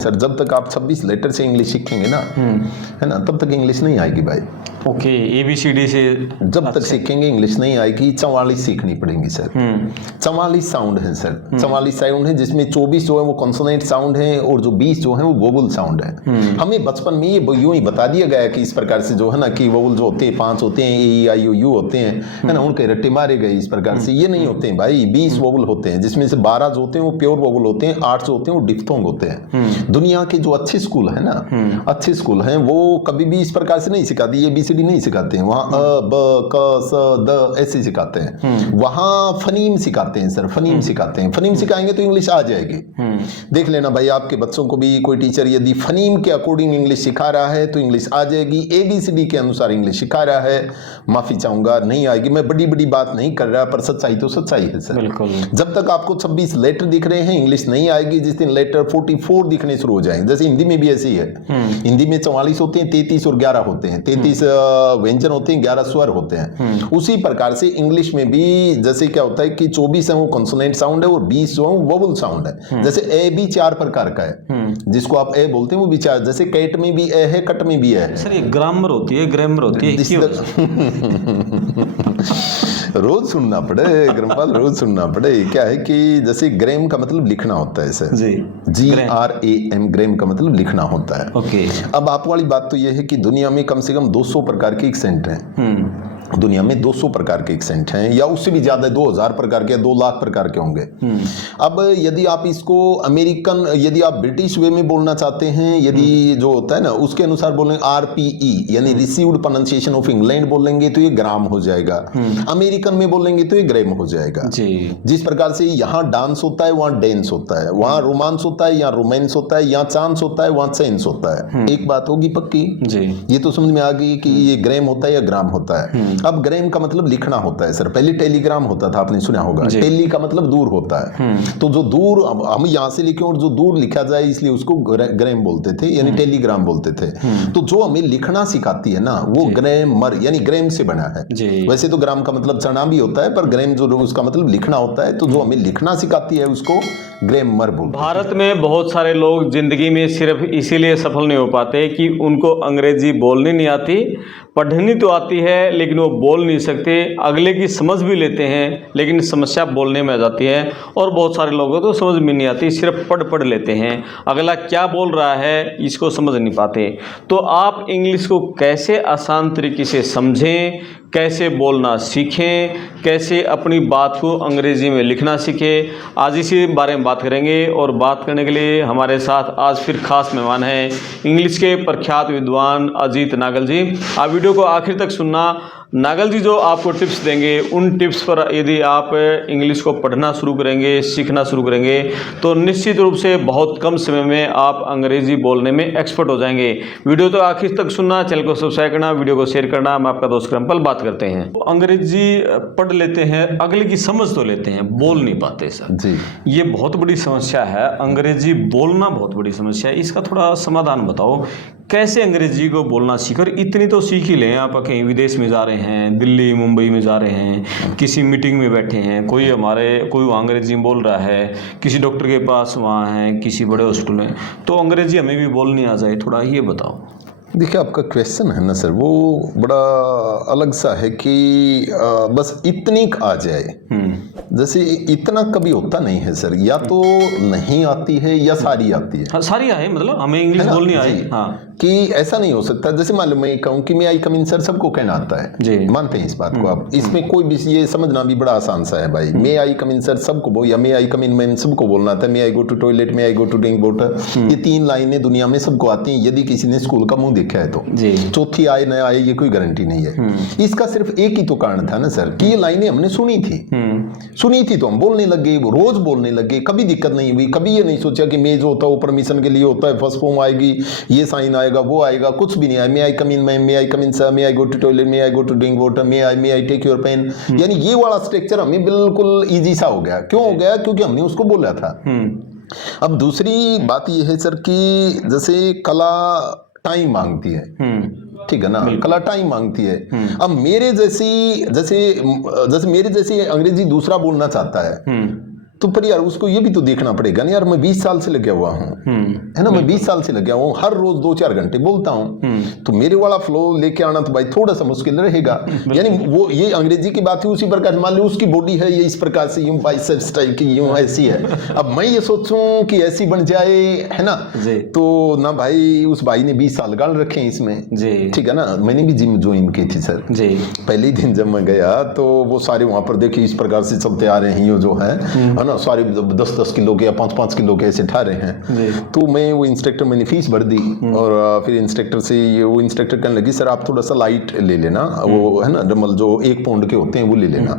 Sir जब तक आप 26 लेटर से इंग्लिश सीखेंगे ना, है ना, तब तक इंग्लिश नहीं आएगी भाई। ओके, ABCD से जब तक सीखेंगे इंग्लिश नहीं आएगी। 44 सीखनी पड़ेंगी सर। 44 साउंड है सर, 44 साउंड है, जिसमें 24 जो है वो कॉन्सोनेंट साउंड है और जो 20 जो है वो वोवल साउंड है। हमें बचपन में ये यूं ही बता दिया गया है कि इस प्रकार से जो है ना कि वोवल जो होते हैं 5 होते हैं, AEIOU होते हैं, है ना, उनके रट्टे मारे गए इस प्रकार से। ये नहीं होते हैं भाई, 20 वोवल होते हैं, जिसमें से 12 जो होते हैं वो प्योर वोवल होते हैं, 8 जो होते हैं वो डिफ्थोंग होते हैं। दुनिया के जो अच्छे स्कूल है ना, अच्छे स्कूल हैं, वो कभी भी इस प्रकार से नहीं सिखाते, ABCD नहीं सिखाते हैं। वहाँ अ ब क स द ऐसे सिखाते हैं। वहाँ फनीम सिखाते हैं सर, फनीम सिखाते हैं। फनीम सिखाएंगे तो इंग्लिश आ जाएगी। देख लेना भाई, आपके बच्चों को भी कोई टीचर यदि फनीम के अकॉर्डिंग इंग्लिश सिखा रहा है तो इंग्लिश आ जाएगी। ABCD के अनुसार इंग्लिश सिखा रहा है, माफी चाहूंगा, नहीं आएगी। मैं बड़ी बड़ी बात नहीं कर रहा, पर सच्चाई तो सच्चाई है सर। बिल्कुल। जब तक आपको 26 लेटर दिख रहे हैं इंग्लिश नहीं आएगी। जिस दिन लेटर 44 दिखने शुरू हो जाएंगे, जैसे हिंदी में भी ऐसे ही है। हिंदी में 44 होते हैं, 33 और 11 होते हैं। 33 व्यंजन होते हैं, 11 स्वर होते हैं। उसी प्रकार से इंग्लिश में भी जैसे क्या होता है कि 24 है वो कॉन्सोनेंट साउंड है और 20 जो है वो वोवल साउंड है। जैसे ए भी 4 प्रकार का है, जिसको आप ए बोलते हैं वो भी 4। जैसे कैट में भी ए है, कट में भी है। सर ये ग्रामर होती है, ग्रामर होती है, क्यों? रोज सुनना पड़े ग्रमपाल, रोज सुनना पड़े। क्या है कि जैसे ग्राम का मतलब लिखना होता है सर जी, GRAM, ग्राम का मतलब लिखना होता है। ओके। अब आप वाली बात तो यह है कि दुनिया में कम से कम 200 प्रकार के एक्सेंट हैं। दुनिया में 200 प्रकार के एक्सेंट हैं, या उससे भी ज्यादा, 2000 प्रकार के, 2 लाख प्रकार के होंगे। अब यदि आप इसको अमेरिकन, यदि आप ब्रिटिश वे में बोलना चाहते हैं, यदि जो होता है ना उसके अनुसार बोलेंगे RPE यानी रिसीव्ड प्रोनाउंसिएशन ऑफ इंग्लैंड बोलेंगे तो ये ग्राम हो जाएगा। अमेरिकन में बोलेंगे तो ये ग्राम हो जाएगा जी। जिस प्रकार से यहाँ डांस होता है वहाँ डेंस होता है, वहाँ रोमांस होता है यहाँ रोमांस होता है, यहाँ चांस होता है वहाँ चेंस होता है। एक बात होगी पक्की जी, ये तो समझ में आ गई कि ये ग्राम होता है या ग्राम होता है। अब ग्राम का मतलब लिखना होता है सर। पहले टेलीग्राम होता था, आपने सुना होगा। टेली का मतलब दूर होता है, तो जो दूर, हम यहाँ से लिखें और जो दूर लिखा जाए इसलिए उसको ग्राम बोलते थे, यानी टेलीग्राम बोलते थे। तो जो हमें लिखना सिखाती है ना वो ग्रामर यानी ग्राम से बना है। वैसे तो ग्राम का मतलब चढ़ना भी होता है, पर ग्राम जो उसका मतलब लिखना होता है, तो जो हमें लिखना सिखाती है उसको ग्रामर बोलते हैं। भारत में बहुत सारे लोग जिंदगी में सिर्फ इसीलिए सफल नहीं हो पाते कि उनको अंग्रेजी बोलनी नहीं आती, पढ़नी तो आती है लेकिन वो बोल नहीं सकते। अगले की समझ भी लेते हैं लेकिन समस्या बोलने में आ जाती है। और बहुत सारे लोगों को तो समझ में नहीं आती, सिर्फ पढ़ लेते हैं, अगला क्या बोल रहा है इसको समझ नहीं पाते। तो आप इंग्लिश को कैसे आसान तरीके से समझें, कैसे बोलना सीखें, कैसे अपनी बात को अंग्रेजी में लिखना सीखें, आज इसी बारे में बात करेंगे। और बात करने के लिए हमारे साथ आज फिर खास मेहमान हैं, इंग्लिश के प्रख्यात विद्वान अजीत नागल जी। आप वीडियो को आखिर तक सुनना। नागल जी जो आपको टिप्स देंगे, उन टिप्स पर यदि आप इंग्लिश को पढ़ना शुरू करेंगे, सीखना शुरू करेंगे, तो निश्चित रूप से बहुत कम समय में आप अंग्रेजी बोलने में एक्सपर्ट हो जाएंगे। वीडियो तो आखिर तक सुनना, चैनल को सब्सक्राइब करना, वीडियो को शेयर करना। मैं आपका दोस्त क्रमपल बात करते हैं। अंग्रेजी पढ़ लेते हैं, अगले की समझ तो लेते हैं, बोल नहीं पाते सर जी। ये बहुत बड़ी समस्या है, अंग्रेजी बोलना बहुत बड़ी समस्या है। इसका थोड़ा समाधान बताओ, कैसे अंग्रेजी को बोलना सीख। और इतनी तो सीख ही लें, आप कहीं विदेश में जा रहे हैं, दिल्ली मुंबई में जा रहे हैं, किसी मीटिंग में बैठे हैं, कोई वहाँ अंग्रेजी में बोल रहा है, किसी डॉक्टर के पास वहाँ है, किसी बड़े हॉस्पिटल में, तो अंग्रेजी हमें भी बोलनी आ जाए, थोड़ा ये बताओ। देखिए आपका क्वेश्चन है ना सर, वो बड़ा अलग सा है कि बस इतनी आ जाए। जैसे इतना कभी होता नहीं है सर, या तो नहीं आती है या सारी आती है। हाँ, सारी आए, मतलब हमें इंग्लिश बोलनी आए। हाँ, कि ऐसा नहीं हो सकता। जैसे मान लो मैं कहूँ कि मे आई कम इन सर, सबको कहना आता है जी, मानते हैं इस बात को आप। इसमें कोई भी ये समझना भी बड़ा आसान सा है भाई। मे आई कम इन सर सबको या मे आई कम इन मैम सबको बोलना आता है। May I go to toilet, may I go to drink water, ये 3 लाइनें दुनिया में सबको आती हैं यदि किसी ने स्कूल का मुंह देखा है तो। चौथी आए न आए ये कोई गारंटी नहीं है। इसका सिर्फ एक ही तो कारण था ना सर कि ये लाइनें हमने सुनी थी तो हम बोलने लग गए, रोज बोलने लग गए, कभी दिक्कत नहीं हुई। कभी ये नहीं सोचा कि मे जो होता है वो परमिशन के लिए होता है, फर्स्ट फॉर्म आएगी, ये साइन आएगा, वो आएगा, कुछ भी नहीं आया। May I come in ma'am, may I come in sir, may I go to toilet, may I go to drink water, may I take your pen. यानी ये वाला स्ट्रक्चर हमें बिल्कुल इजी सा हो गया। क्यों हो गया? क्योंकि हमने उसको बोला था। अब दूसरी बात ये है सर कि जैसे कला टाइम मांगती है, ठीक है ना, कला टाइम मांगती है। अब मेरे जैसे मेरे जैसे अंग्रेजी दूसरा बोलना चाहता है, तो पर यार उसको ये भी तो देखना पड़ेगा ना यार, मैं 20 साल से लगा हुआ हूँ, है ना, मैं 20 साल से लगा हुआ हूँ, हर रोज 2-4 घंटे बोलता हूँ, तो मेरे वाला फ्लो लेके आना तो भाई थोड़ा सा मुश्किल रहेगा। यानी वो ये अंग्रेजी की बात है, उसी प्रकार मान लो उसकी बॉडी है ये इस प्रकार से, यूं बाइसेप्स टाइप की, यूं ऐसी है, अब मैं ये सोचूं कि ऐसी बन जाए, है ना, तो ना भाई उस भाई ने 20 साल गाल रखे हैं इसमें, ठीक है ना। मैंने भी जिम ज्वाइन की थी सर, पहले ही दिन जब मैं गया तो वो सारे वहां पर देखिए इस प्रकार से चलते आ रहे हैं, ये जो है ना, सारे 10-10 किलो के या 5-5 किलो के ऐसे ठा रहे हैं। तो मैं वो इंस्ट्रक्टर, मैंने फीस भर दी और फिर इंस्ट्रक्टर से वो इंस्ट्रक्टर कहने लगी सर आप थोड़ा सा लाइट ले लेना, वो है ना डम्बल जो 1 पाउंड के होते हैं वो ले लेना।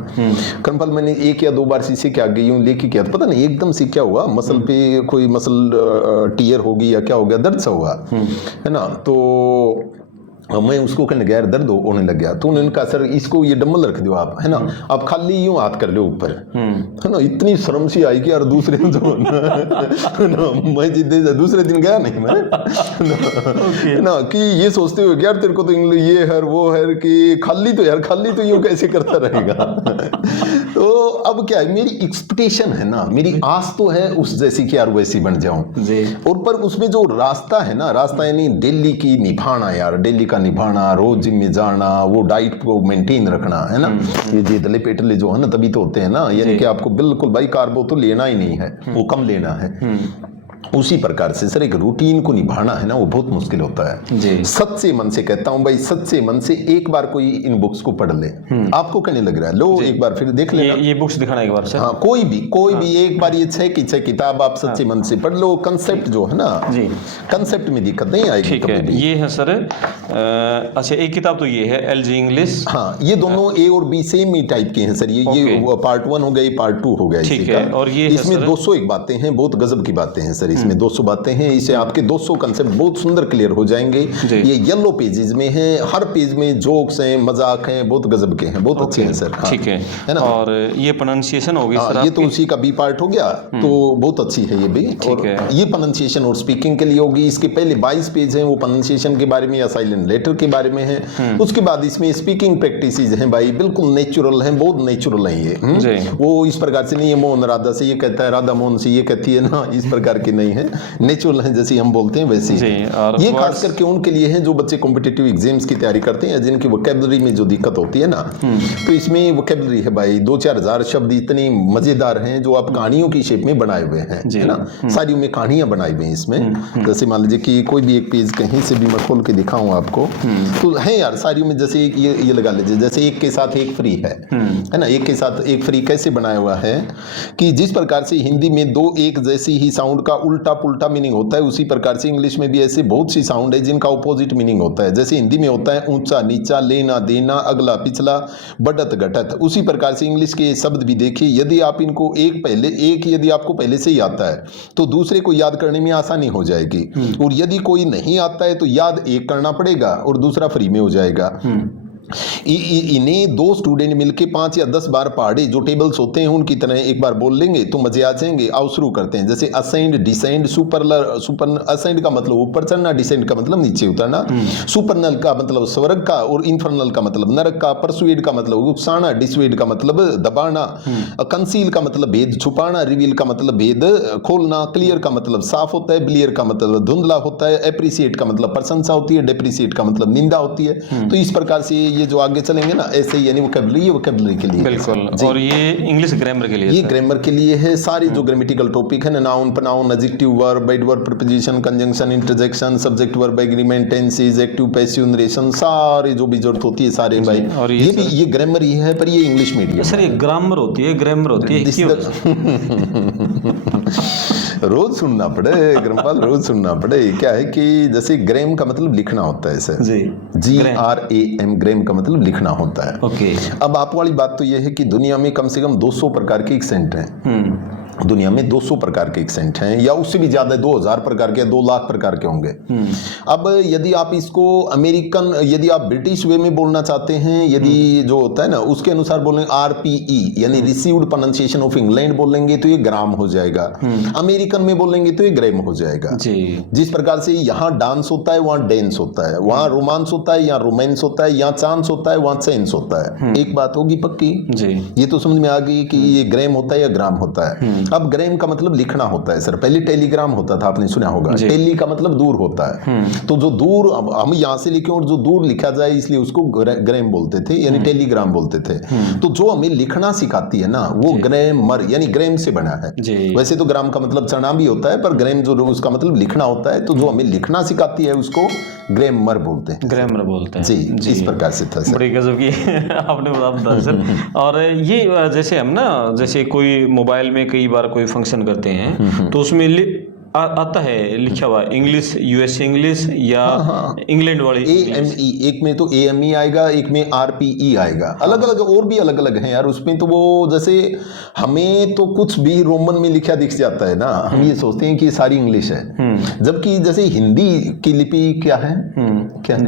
कर्नल मैंने 1 या 2 बार शीशे के आगे यूं लेके किया, पता नहीं एकदम से क्या हुआ, मसल पे कोई मसल टीयर होगी या क्या हो गया, दर्द सा हुआ, है ना। तो मैं उसको कहने गया दर्द होने लग गया, तो उन्होंने कहा सर इसको ये डम्बल रख दो आप, है ना, आप खाली यूं हाथ कर लो ऊपर, है ना। इतनी शर्म सी आई कि यार दूसरे दिन तो मैं जिद्दे दूसरे दिन गया नहीं मैं, है ना, कि ये सोचते हुए यार तेरे को तो इंग्लिश ये है वो है कि खाली तो यार खाली तो यूं कैसे करता रहेगा। तो अब क्या है, मेरी एक्सपेक्टेशन है ना, मेरी आस तो है उस जैसी कि यार वैसी बन जाऊं, और पर उसमें जो रास्ता है ना, रास्ता यानी डेली की निभाना, यार डेली का निभाना, रोज जिम में जाना, वो डाइट को मेंटेन रखना, है ना। ये जेतले पेटले जो है ना तभी तो होते हैं ना, यानी कि आपको बिल्कुल भाई कार्बो तो लेना ही नहीं है, वो कम लेना है। उसी प्रकार से सर एक रूटीन को निभाना है ना, वो बहुत मुश्किल होता है। सच्चे मन से कहता हूं भाई, सच्चे मन से एक बार कोई इन बुक्स को पढ़ ले, आपको कहने लग रहा है लो एक बार फिर देख लेना, ये बुक्स दिखाना एक बार सर। हाँ कोई भी एक बार ये 6 की 6 किताब आप सच्चे मन से पढ़ लो, कंसेप्ट जो है ना, कंसेप्ट में दिक्कत नहीं आएगी। ठीक है, ये है सर, अच्छा एक किताब तो ये है एलजी इंग्लिश, हाँ ये दोनों ए और बी सेम ही टाइप के हैं सर, ये पार्ट 1 हो गई, पार्ट 2 हो गया, ठीक है। और ये इसमें 201 बातें हैं, बहुत गजब की बातें हैं सर, इसमें 200 बातें हैं, इसे आपके 200 कंसेप्ट बहुत सुंदर क्लियर हो जाएंगे। ये येलो पेजेस में है, हर पेज में जोक्स हैं, मजाक हैं, बहुत गजब के हैं, बहुत अच्छे हैं सर। ठीक है ना। और ये प्रोनाउंसिएशन हो गई सर, ये तो उसी का बी पार्ट हो गया, तो बहुत अच्छी है ये भी। और ये प्रोनाउंसिएशन और स्पीकिंग के लिए होगी। इसके पहले 22 पेज हैं वो प्रोनाउंसिएशन के बारे में या साइलेंट लेटर के बारे में है। उसके बाद इसमें स्पीकिंग प्रैक्टिसेस हैं भाई, बिल्कुल नेचुरल हैं, बहुत नेचुरल है ये। वो इस प्रकार से नहीं है मोहन राधा से ये कहता है, राधा मोहन से ये कहती है ना, इस प्रकार की नहीं है, नेचुरल है जैसे हम बोलते हैं वैसे। ये खास करके उनके लिए है जो बच्चे कॉम्पिटिटिव एग्जाम्स की तैयारी करते हैं, जिनकी वोकैबुलरी में जो दिक्कत होती है ना, तो इसमें वोकैबुलरी है भाई, 2-4 हजार शब्द इतने मजेदार हैं जो आप कहानियों की शेप में बनाए हुए हैं, है ना। सारी में कहानियां बनाई हुई हैं इसमें। जैसे मान लीजिए कि कोई भी एक पेज कहीं से भी मैं खोल के दिखाऊं आपको, तो है यार सारी में, जैसे ये लगा लीजिए, जैसे एक के साथ एक फ्री है ना, एक के साथ एक फ्री कैसे बनाया हुआ है कि जिस प्रकार से हिंदी में 2 एक जैसी ही साउंड का उल्टा पुल्टा मीनिंग होता है, उसी प्रकार से इंग्लिश में भी ऐसे बहुत सी साउंड है जिनका ऑपोजिट मीनिंग होता है। जैसे हिंदी में होता है ऊंचा नीचा, लेना देना, अगला पिछला, बढ़त घटत, उसी प्रकार से इंग्लिश के शब्द भी देखिए, यदि आप इनको एक यदि आपको पहले से ही आता है तो दूसरे को याद करने में आसानी हो जाएगी, और यदि कोई नहीं आता है तो याद एक करना पड़ेगा और दूसरा फ्री में हो जाएगा। इन्हें 2 स्टूडेंट मिलके 5 या 10 बार पहाड़ी जो टेबल्स होते हैं उनकी तरह एक बार बोल लेंगे तो मजे आ जाएंगे। आओ शुरू करते हैं। जैसे असेंड, डिसेंड, सुपर असेंड का मतलब ऊपर चढ़ना, डिसेंड का मतलब नीचे उतरना, सुपरनल का मतलब स्वर्ग का, और इन्फर्नल का मतलब नरक का, परसुएड का मतलब उकसाना, डिसुएड का मतलब दबाना, कंसील का मतलब भेद छुपाना, रिवील का मतलब भेद खोलना, क्लियर का मतलब साफ होता है, ब्लियर का मतलब धुंधला होता है, एप्रिसिएट का मतलब प्रशंसा होती है, डेप्रिसिएट का मतलब निंदा होती है। तो इस प्रकार से ये जो आगे चलेंगे ना ऐसे ही, यानी वोकैबुलरी के लिए बिल्कुल। और ये इंग्लिश ग्रामर के लिए, ये ग्रामर के लिए है। सारे जो ग्रामेटिकल टॉपिक है ना, noun, pronoun, adjective verb, adverb, preposition, conjunction, interjection, subject verb agreement, tenses, active passive narration, सारे जो भी जरूरत होती है सारे भाई। और ये भी ये ग्रामर ही है, पर ये इंग्लिश मीडियम सर। ये ग्रामर होती है, ग्रामर होती है, रोज सुनना पड़े ग्रमपाल, रोज सुनना पड़े। क्या है कि जैसे ग्राम का मतलब लिखना होता है सर, GRAM, ग्राम का मतलब लिखना होता है। ओके। अब आप वाली बात तो ये है कि दुनिया में कम से कम 200 प्रकार के एक्सेंट हैं। दुनिया में 200 प्रकार के एक्सेंट हैं, या उससे भी ज्यादा, 2000 प्रकार के, 2 लाख प्रकार के होंगे। अब यदि आप इसको अमेरिकन, यदि आप ब्रिटिश वे में बोलना चाहते हैं, यदि जो होता है ना उसके अनुसार बोलेंगे RPE यानी रिसीव्ड प्रोनाउंसिएशन ऑफ इंग्लैंड बोलेंगे तो ये ग्राम हो जाएगा। अमेरिकन में बोलेंगे तो ये ग्राम हो जाएगा। जिस प्रकार से यहाँ डांस होता है वहाँ डेंस होता है, वहाँ रोमांस होता है, यहाँ रोमांस होता है, यहाँ चांस होता है, वहाँ सेंस होता है। एक बात होगी पक्की, ये तो समझ में आ गई कि ये ग्राम होता है या ग्राम होता है। अब ग्राम का मतलब लिखना होता है सर, पहले टेलीग्राम होता था, आपने सुना होगा। टेली का मतलब दूर होता है, तो जो दूर, अब हम यहाँ से लिखें और जो दूर लिखा जाए इसलिए उसको ग्राम बोलते थे, यानी टेलीग्राम बोलते थे। तो जो हमें लिखना सिखाती है ना वो ग्रामर यानी ग्राम से बना है। वैसे तो ग्राम का मतलब चना भी होता है, पर ग्राम जो उसका मतलब लिखना होता है, तो जो हमें लिखना सिखाती है उसको ग्रामर बोलते हैं। ग्रामर बोलते हैं जी, इस प्रकार से था सर। बड़ी गजब की आपने बता सर। और ये जैसे हम ना, जैसे कोई मोबाइल में कई बार कोई फंक्शन करते हैं तो उसमें आता है लिखा हुआ इंग्लिश, यूएस इंग्लिश या इंग्लैंड वाली AME, एक में तो AME आएगा, एक में RPE आएगा, अलग अलग और भी अलग अलग हैं यार उसमें। तो वो जैसे हमें तो कुछ भी रोमन में लिखा दिख जाता है ना, हम ये सोचते हैं कि ये सारी इंग्लिश है, जबकि जैसे हिंदी की लिपि क्या है, क्या है?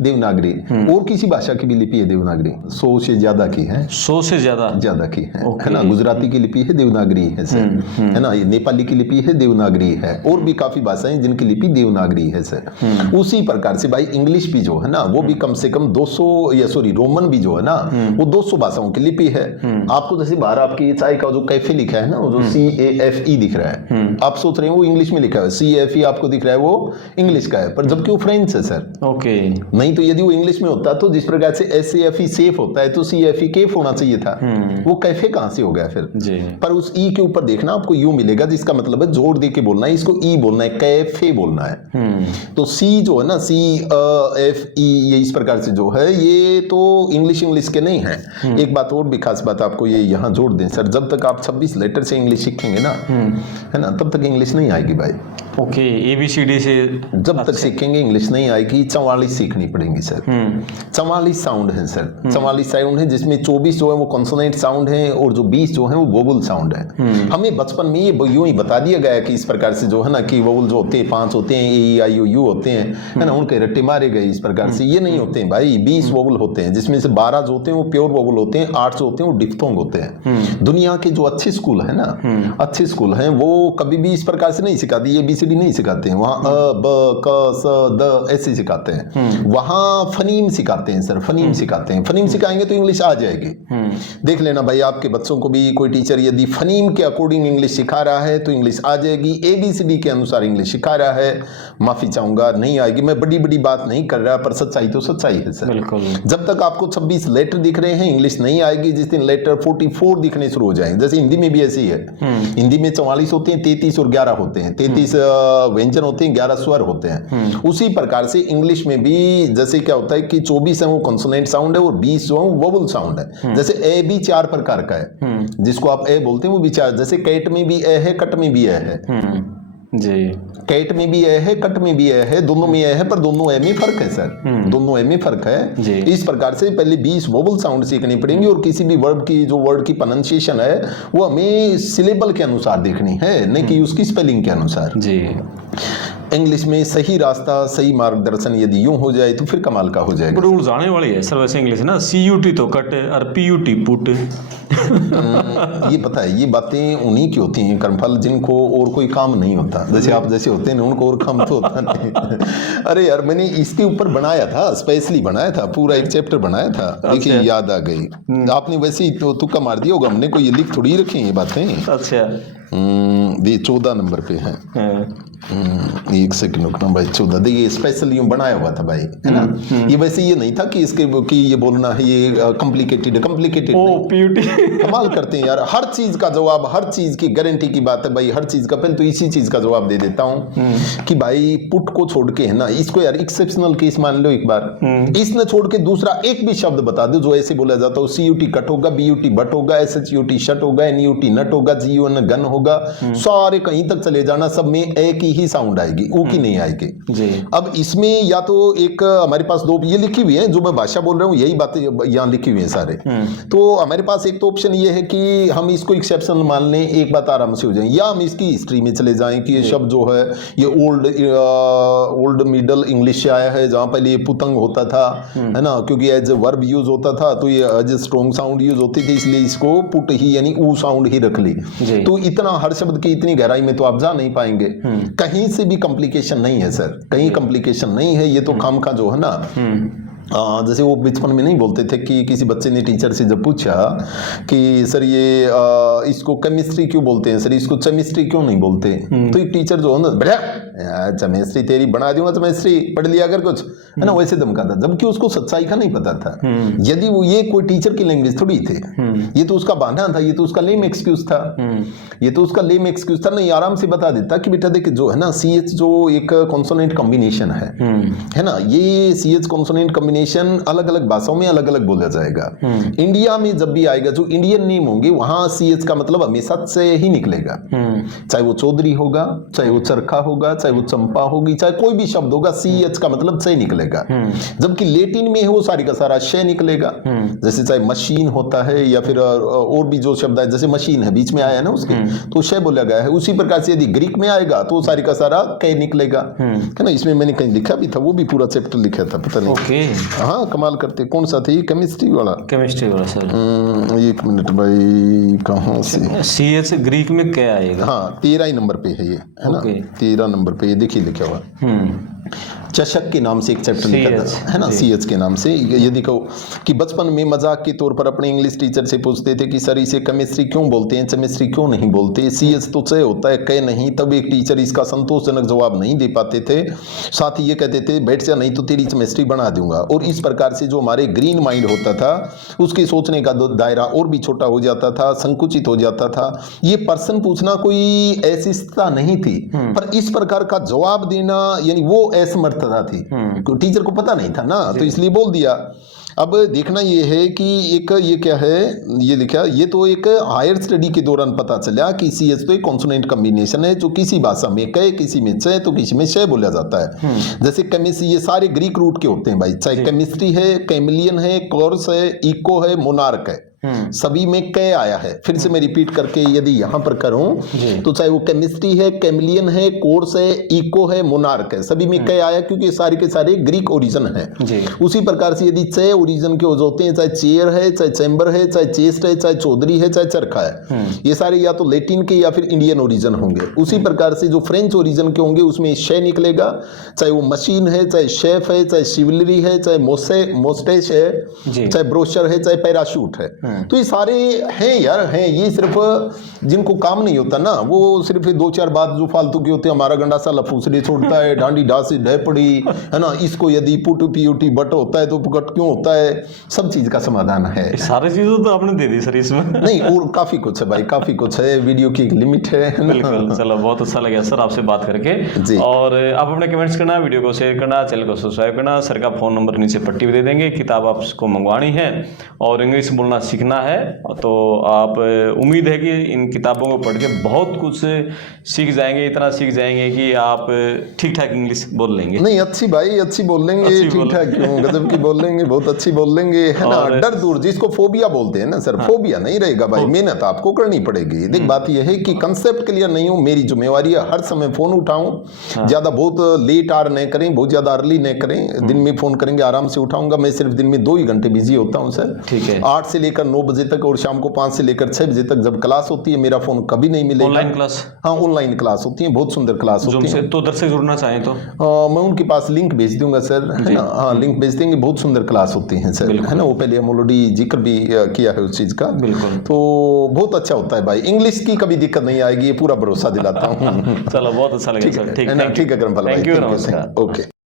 देवनागरी। और किसी भाषा की भी लिपि है देवनागरी, 100 से ज्यादा की है, 100 से ज्यादा की है ना। गुजराती की लिपि है देवनागरी है सर, है ना। नेपाली की लिपि है देवनागरी है, और भी काफी भाषाएं जिनकी लिपि देवनागरी है सर। उसी प्रकार से भाई इंग्लिश भी जो है ना वो भी कम से कम 200 या सॉरी रोमन भी जो है ना वो 200 भाषाओं की लिपि है। आपको जैसे बाहर आपकी चाय का जो कैफे लिखा है ना, वो जो CAFE दिख रहा है, आप सोच रहे हैं वो इंग्लिश में लिखा है, CAFE आपको दिख रहा है वो इंग्लिश का है, पर जबकि वो फ्रेंच है सर। ओके, नहीं तो यदि वो इंग्लिश में होता तो जिस प्रकार से SAFE सेफ होता है तो CAFE केफ होना चाहिए था, वो कैफे कहां से हो गया फिर जी। पर उस ई के ऊपर देखना आपको यू मिलेगा, जिसका मतलब है जोड़ दे के बोलना है, इसको ई बोलना है, कैफे बोलना है। तो सी जो है ना CAFE, ये इस प्रकार से जो है ये तो इंग्लिश के नहीं है। एक बात और भी खास बात आपको ये यहाँ जोड़ दें सर, जब तक आप 26 लेटर से इंग्लिश सीखेंगे ना, है ना, तब तक इंग्लिश नहीं आएगी भाई। ओके, ABCD से जब तक सीखेंगे इंग्लिश नहीं आएगी। 44 सीखनी पड़ेंगी सर। 44 साउंड है सर, 44 साउंड है, जिसमें 24 जो है वो कॉन्सोनेंट साउंड है और जो 20 जो है वो वोवल साउंड है। हमें बचपन में ये यूं ही बता दिया गया कि इस प्रकार से जो है ना कि वोवल जो होते हैं 5 होते हैं, AEIOU होते हैं, है ना, उनके रट्टे मारे गए इस प्रकार से। ये नहीं होते हैं भाई, 20 वोवल होते हैं, जिसमें से 12 जो होते हैं वो प्योर वोवल होते हैं, 8 जो होते हैं वो डिफ्थोंग होते हैं। दुनिया के जो अच्छे स्कूल है ना, अच्छे स्कूल हैं, वो कभी भी इस प्रकार से नहीं सिखाती, ABCD नहीं सिखाते हैं। वहाँ अ ब क स द ऐसे सिखाते हैं। वहाँ फनीम सिखाते हैं सर, फनीम सिखाते हैं। फनीम सिखाएंगे तो इंग्लिश आ जाएगी। देख लेना भाई, आपके बच्चों को भी कोई टीचर यदि फनीम के अकॉर्डिंग इंग्लिश सिखा रहा है तो इंग्लिश आ जाएगी। ABCD के अनुसार इंग्लिश सिखा रहा है, माफी चाहूंगा, नहीं आएगी। मैं बड़ी बड़ी बात नहीं कर रहा, पर सच्चाई तो सच्चाई है सर। बिल्कुल। जब तक आपको 26 लेटर दिख रहे हैं इंग्लिश नहीं आएगी। जिस दिन लेटर 44 दिखने शुरू हो जाएंगे, जैसे हिंदी में भी ऐसी है, हिंदी में 44 होते हैं, 33 और 11 होते हैं, 33 व्यंजन होते हैं, 11 स्वर होते हैं। उसी प्रकार से इंग्लिश में भी जैसे क्या होता है कि 24 है वो कॉन्सोनेंट साउंड है और 20 जो है वो वोवल साउंड है। जैसे ए भी 4 प्रकार का है, जिसको आप ए बोलते हैं वो भी 4, जैसे कैट में भी ए है, कट में भी ए है जी। कैट में भी ए है, कट में भी ए है, दोनों में ए है, पर दोनों ए में फर्क है सर, दोनों ए में फर्क है जी। इस प्रकार से पहले 20 वोवल साउंड सीखनी पड़ेंगी और किसी भी वर्ड की जो वर्ड की प्रोनाउंसिएशन है वो हमें सिलेबल के अनुसार देखनी है, नहीं कि उसकी स्पेलिंग के अनुसार जी। इंग्लिश में सही रास्ता, सही मार्गदर्शन यदि यूं हो जाए तो फिर कमाल का हो जाएगा। रूल जाने वाली है सर वैसे इंग्लिश ना, CUT तो कट और PUT पुट। ये पता है, ये बातें उन्हीं की होती हैं कर्मफल, जिनको और कोई काम नहीं होता। जैसे आप जैसे होते हैं ना, उनको और काम तो होता नहीं। अरे यार, मैंने इसके ऊपर बनाया था, स्पेशली बनाया था, पूरा एक चैप्टर बनाया था। देखिए याद आ गई, आपने वैसे ही तो तुक्का मार दिया होगा, हमने कोई ये लिख थोड़ी रखी ये बातें। अच्छा, ये 14 नंबर पे है। एक सेकंड रुकना भाई, 14 देखिए स्पेशल यूं बनाया हुआ था भाई, है ना। ये वैसे ये नहीं था कि इसके कि ये बोलना है ये कॉम्प्लिकेटेड कमाल करते हैं यार, हर चीज का जवाब, हर चीज की गारंटी की बात है भाई, हर चीज का। पहले तो इसी चीज का जवाब दे देता हूँ कि भाई पुट को छोड़ के है ना, इसको यार एक्सेप्शनल केस मान लो एक बार, इसने छोड़ के दूसरा एक भी शब्द बता दो जो ऐसे बोला जाता हो, CUT कट होगा, BUT बट होगा, SHUT शट होगा, NUT नट होगा, GUN गन होगा, सारे कहीं तक चले जाना, सब में एक ही साउंड आएगी, ऊ की नहीं आएगी जी। अब इसमें या तो एक हमारे पास दो ये लिखी हुई है, जो मैं भाषा बोल रहा हूँ यही बातें यहाँ लिखी हुई है सारे। तो हमारे पास एक तो ऑप्शन ये है कि हम इसको एक्सेप्शनल मान लें, एक बात आराम से हो जाए, या हम इसकी हिस्ट्री में चले जाएं कि ये शब्द जो है ये ओल्ड मिडल इंग्लिश से आया है, जहाँ पहले ये पुतंग होता था, है ना, क्योंकि एज ए वर्ब यूज होता था तो ये as a strong sound use होती थी, इसलिए इसको पुट ही यानी ऊ साउंड ही रख ली। तो इतना हर शब्द की इतनी गहराई में तो आप जा नहीं पाएंगे, कहीं से भी कॉम्प्लिकेशन नहीं है सर, कहीं कॉम्प्लिकेशन नहीं है। ये तो काम का जो है ना जैसे वो बचपन में नहीं बोलते थे कि किसी बच्चे ने टीचर से जब पूछा कि सर ये इसको केमिस्ट्री क्यों बोलते हैं, सर इसको केमिस्ट्री क्यों नहीं बोलते, तो एक टीचर जो है ना, बेटा केमिस्ट्री तेरी बना दूंगा, केमिस्ट्री पढ़ लिया अगर कुछ, है ना, वैसे धमकाता, जबकि उसको सच्चाई का नहीं पता था। यदि वो, ये कोई टीचर की लैंग्वेज थोड़ी थे, ये तो उसका बहाना था, ये तो उसका लेम एक्सक्यूज था, ये तो उसका लेम एक्सक्यूज था। नहीं, आराम से बता देता कि बेटा देख, जो है ना CH जो एक कॉन्सोनेंट कॉम्बिनेशन है ना, ये CH कॉन्सोनेंट कॉम्बिनेशन अलग अलग भाषाओं में अलग अलग बोला जाएगा। इंडिया में जब भी आएगा, जो इंडियन नेम होंगे, वहां CH का मतलब हमेशा से ही निकलेगा, चाहे वो चौधरी होगा, चाहे वो चरखा होगा, चाहे वो चंपा होगी, चाहे कोई भी शब्द होगा, CH का मतलब से निकलेगा। जबकि लेटिन में है वो सारी का सारा शे निकलेगा। जैसे चाहे मशीन होता है या फिर और भी जो शब्द है, जैसे मशीन है बीच में आया ना उसके, तो शे बोला गया है। उसी प्रकार से यदि ग्रीक में आएगा तो सारी का सारा कै निकलेगा, है ना। इसमें मैंने कहीं लिखा भी था, वो भी पूरा चैप्टर लिखा था, पता नहीं। ओके, हाँ, कमाल करते। कौन सा था ये, केमिस्ट्री वाला? केमिस्ट्री वाला सर। एक मिनट भाई, कहाँ से? CH ग्रीक में क्या आएगा? हाँ, 13 ही नंबर पे है ये, है ना, 13 नंबर पे ये देखिए लिखा हुआ। चषक के नाम से एक चैप्टर लिखा था, है ना, CH के नाम से। यदि कहो कि बचपन में मजाक के तौर पर अपने इंग्लिश टीचर से पूछते थे कि सर इसे केमिस्ट्री क्यों बोलते हैं, केमिस्ट्री क्यों नहीं बोलते, CH तो च होता है, कै नहीं। तब एक टीचर इसका संतोषजनक जवाब नहीं दे पाते थे, साथ ही ये कहते थे बैठ जा नहीं तो तेरी केमिस्ट्री बना दूंगा। और इस प्रकार से जो हमारे ग्रीन माइंड होता था, उसके सोचने का दायरा और भी छोटा हो जाता था, संकुचित हो जाता था। ये प्रश्न पूछना कोई ऐसी स्थिति नहीं थी, पर इस प्रकार का जवाब देना यानी वो असमर्थता थी, टीचर को पता नहीं था ना, तो इसलिए बोल दिया। अब देखना ये है कि एक ये क्या है, ये लिखा, ये तो एक हायर स्टडी के दौरान पता चला कि CH तो एक कॉन्सोनेंट कॉम्बिनेशन है, जो किसी भाषा में कै, किसी में च, तो किसी में श बोला जाता है। जैसे केमिस्ट्री, ये सारे ग्रीक रूट के होते हैं भाई, चाहे केमिस्ट्री है, कैमिलियन है, कोर्स है, इको है, मोनार्क है, सभी में कै आया है। फिर से मैं रिपीट करके यदि यहां पर करूं तो चाहे वो केमिस्ट्री है, कैमिलियन है, कोर्स है, इको है, मोनार्क है, सभी में कै आया, क्योंकि ये सारे के सारे ग्रीक ओरिजिन है। उसी प्रकार से यदि च ओरिजिन के होते हैं, चाहे चेयर है, चाहे चैम्बर है, चाहे चेस्ट है, चाहे चौधरी है, चाहे चरखा है, ये सारे या तो लेटिन के या फिर इंडियन ओरिजिन होंगे। उसी प्रकार से जो फ्रेंच ओरिजिन के होंगे उसमें शे निकलेगा, चाहे वो मशीन है, चाहे शेफ है, चाहे शिवलरी है, चाहे मोस्टेश है, चाहे ब्रोशर है, चाहे पैराशूट है। तो ये सारे हैं यार, हैं। ये सिर्फ जिनको काम नहीं होता ना, वो सिर्फ 2-4 बात जो फालतू की होती है, हमारा गंडा साला फूसड़े छोड़ता है, डांडी ढासी ढह पड़ी, है ना, इसको यदि पुट पीयूटी बट होता है तो पुकट क्यों होता है, सब चीज का समाधान है। सारी चीजें तो आपने दे दी सर इसमें। नहीं, और काफी कुछ है भाई, काफी कुछ है, वीडियो की एक लिमिट है। बिल्कुल, चलो बहुत अच्छा लगा सर आपसे बात करके। और आप अपने कमेंट्स करना, वीडियो को शेयर करना, चैनल को सब्सक्राइब करना। सर का फोन नंबर नीचे पट्टी भी दे देंगे। किताब आपको मंगवानी है और इंग्लिश बोलना सीखना है तो आप, उम्मीद है कि इन किताबों को पढ़ के बहुत कुछ सीख जाएंगे, इतना सीख जाएंगे कि आप ठीक ठाक इंग्लिश बोल लेंगे। नहीं, अच्छी भाई, अच्छी बोल लेंगे, ठीक ठाक क्यों, गजब की बोल लेंगे, बहुत अच्छी बोल लेंगे, है ना। डर दूर, जिसको फोबिया बोलते हैं ना सर, फोबिया नहीं रहेगा भाई, मेहनत आपको करनी पड़ेगी। देख, बात यह है कि कंसेप्ट क्लियर नहीं हो, मेरी जिम्मेवारी है हर समय फोन उठाऊं, ज्यादा बहुत लेट आर नहीं करें, बहुत ज्यादा अर्ली नहीं करें। दिन में फोन करेंगे, आराम से उठाऊंगा। मैं सिर्फ दिन में 2 ही घंटे बिजी होता हूं सर, ठीक है, 8 से लेकर 9 बजे तक, और शाम को 5 से लेकर 6 बजे तक जब क्लास होती है, मेरा फोन कभी नहीं मिलेगा। Online class? हाँ, ऑनलाइन क्लास होती है, बहुत सुंदर क्लास होती है। तो दर्शक जुड़ना चाहें तो मैं उनके पास लिंक भेज दूंगा सर, है ना। हाँ, लिंक भेज देंगे, बहुत सुंदर क्लास होती है सर, है ना। वो पहले हम ऑलरेडी जिक्र भी किया है उस चीज का, बिल्कुल। तो बहुत अच्छा होता है भाई, इंग्लिश की कभी दिक्कत नहीं आएगी, ये पूरा भरोसा दिलाता हूँ। चलो, बहुत अच्छा लगा सर, ठीक है, ठीक है, करम भाई, थैंक यू, नमस्कार, ओके।